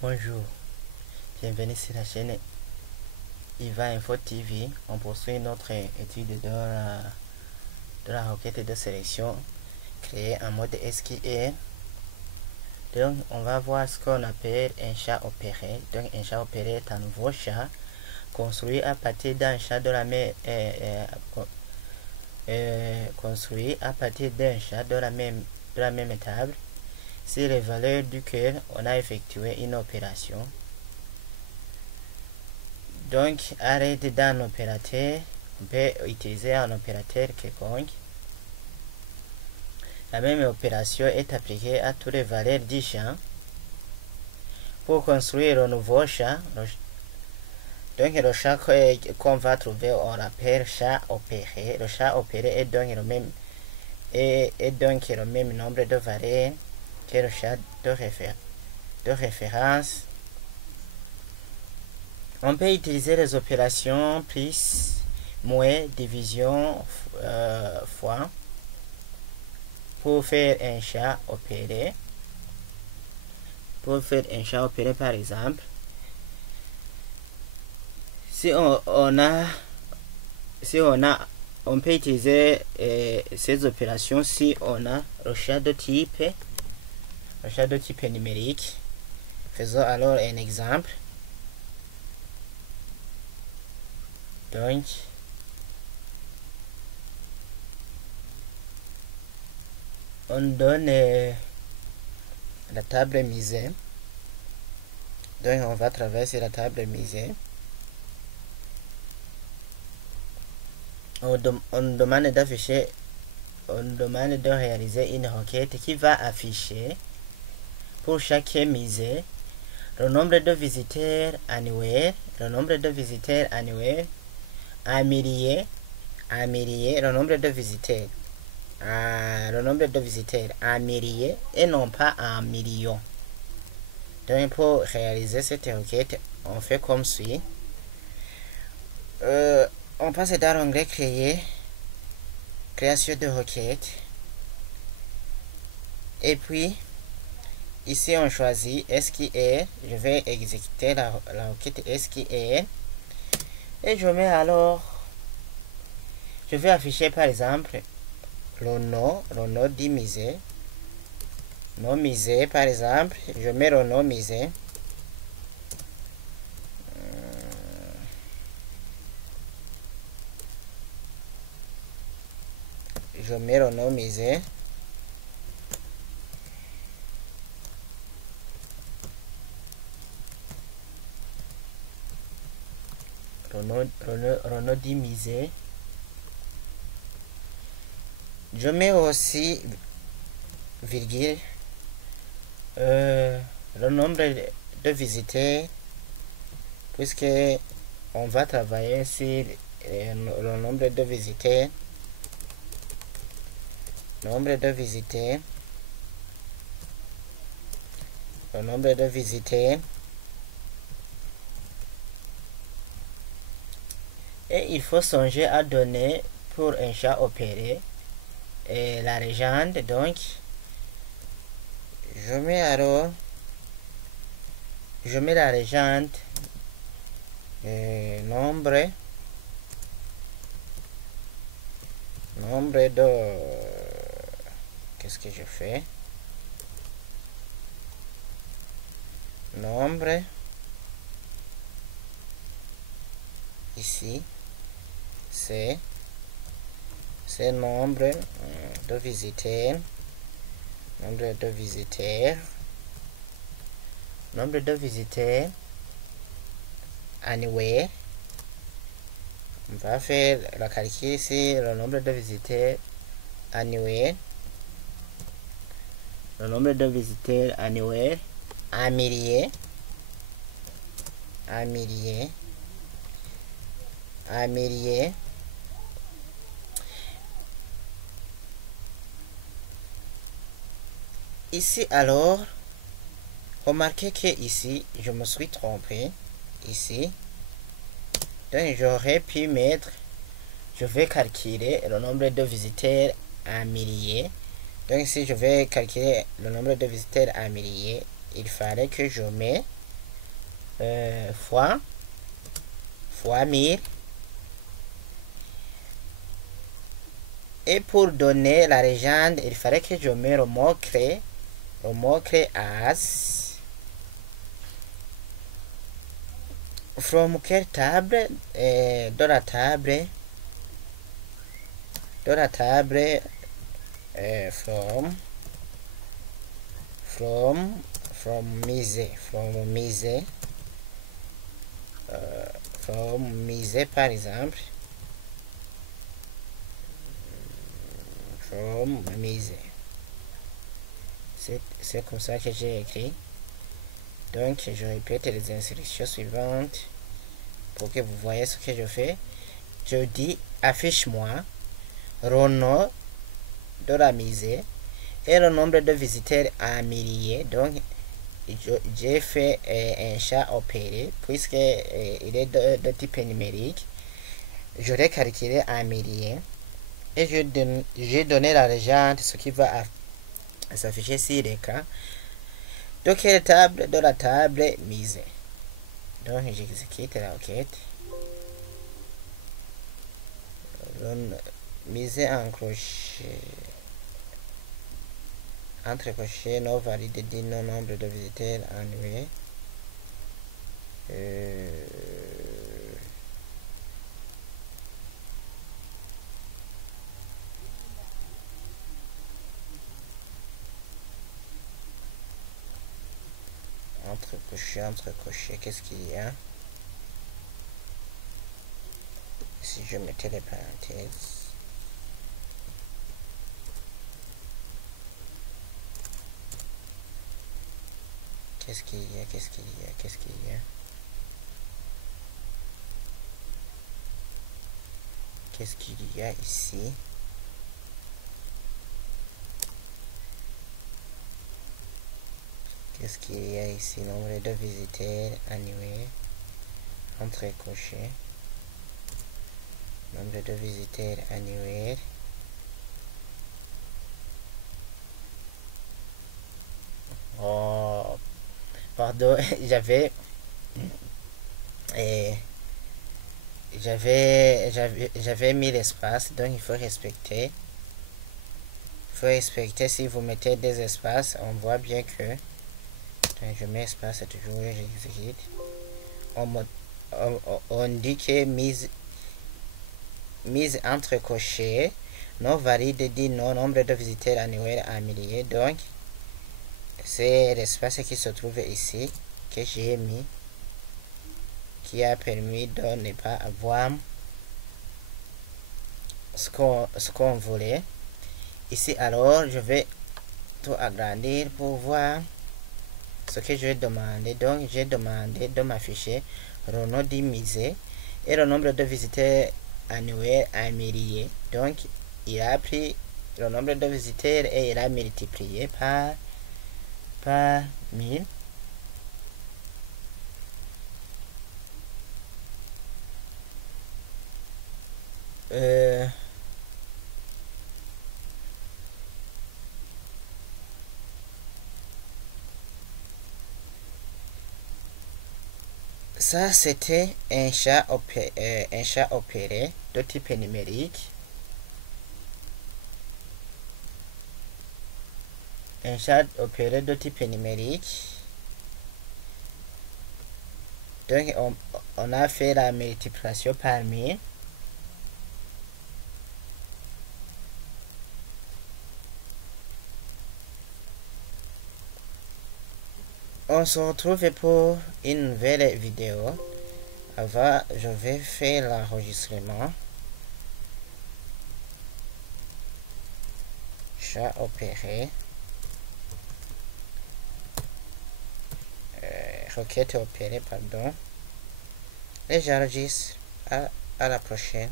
Bonjour, bienvenue sur la chaîne IVA Info TV. On poursuit notre étude de la requête de sélection créée en mode SQL. Donc, on va voir ce qu'on appelle un chat opéré. Donc, un chat opéré est un nouveau chat construit à partir d'un chat de la même de la même table, si les valeurs duquel on a effectué une opération. Donc, à l'aide d'un opérateur, on peut utiliser un opérateur quelconque. La même opération est appliquée à toutes les valeurs du champ. Pour construire le nouveau chat, donc le chat qu'on va trouver, on l'appelle chat opéré. Le chat opéré est donc le même nombre de valeurs que le chat de référence. On peut utiliser les opérations plus, moins, division, fois pour faire un chat opéré. Pour faire un chat opéré, par exemple, on peut utiliser ces opérations si on a le chat de type numérique. Faisons alors un exemple. Donc, on donne la table misée. Donc, on va traverser la table misée. On demande de réaliser une requête qui va afficher pour chaque misée le nombre de visiteurs annuels, un millier, le nombre de visiteurs en milliers et non pas en millions. Donc, pour réaliser cette requête, on fait comme suit. On passe dans l'onglet création de requête, et puis ici on choisit SQL. Je vais exécuter la requête SQL et je vais afficher par exemple le nom du musée, nom musée par exemple. Je mets le nom musée. Je mets le nom musée. Le nom du musée. Je mets aussi virgule le nombre de visiteurs, puisque on va travailler sur le nombre de visiteurs. Le nombre de visiteurs. Et il faut songer à donner pour un chat opéré la légende. Donc, je mets la légende nombre de... Qu'est-ce que je fais? Nombre ici, c'est nombre de visiteurs. Nombre de visiteurs annuel. On va faire la calcul ici, le nombre de visiteurs annuel. Le nombre de visiteurs annuels en milliers. Ici alors, remarquez que ici je me suis trompé ici. Donc j'aurais pu mettre, je vais calculer le nombre de visiteurs en milliers. Donc si je vais calculer le nombre de visiteurs en milliers, il fallait que je mette fois 1000. Et pour donner la légende, il fallait que je mette le mot-clé as. From quelle table? De la table. From musée. From musée par exemple. From musée. C'est comme ça que j'ai écrit. Donc je répète les instructions suivantes pour que vous voyez ce que je fais. Je dis affiche-moi le nom de la musée et le nombre de visiteurs en milliers. Donc j'ai fait un chat opéré puisque il est de type numérique. Je l'ai calculé en milliers et j'ai donné la légende, ce qui va s'afficher sur l'écran. De quelle table? De la table musée. Donc j'exécute la requête. Musée entre crochets non valide dit non nombre de visiteurs annuels. Entre crochets, qu'est-ce qu'il y a? Si je mettais les parenthèses. Qu'est-ce qu'il y a? Qu'est-ce qu'il y a ici? Qu'est-ce qu'il y a ici? Nombre de visiteurs annuels. Entre crochets. Nombre de visiteurs annuels. Oh, pardon, j'avais mis l'espace, donc il faut respecter. Si vous mettez des espaces, on voit bien que je mets espace toujours et j'exécute. On dit que mise entre crochets non valide dit non nombre de visiteurs annuels en milliers. Donc c'est l'espace qui se trouve ici que j'ai mis, qui a permis de ne pas avoir ce qu'on voulait ici. Alors je vais tout agrandir pour voir ce que je demandé. Donc j'ai demandé de m'afficher le nom du musée et le nombre de visiteurs annuels en milliers. Donc il a pris le nombre de visiteurs et il a multiplié par 1000. Ça c'était un chat opéré de type numérique. Un chat opéré de type numérique. Donc on a fait la multiplication par 1000. On se retrouve pour une nouvelle vidéo. Avant, je vais faire l'enregistrement. Chat opéré. Requête opérée, pardon. Et j'enregistre. À la prochaine.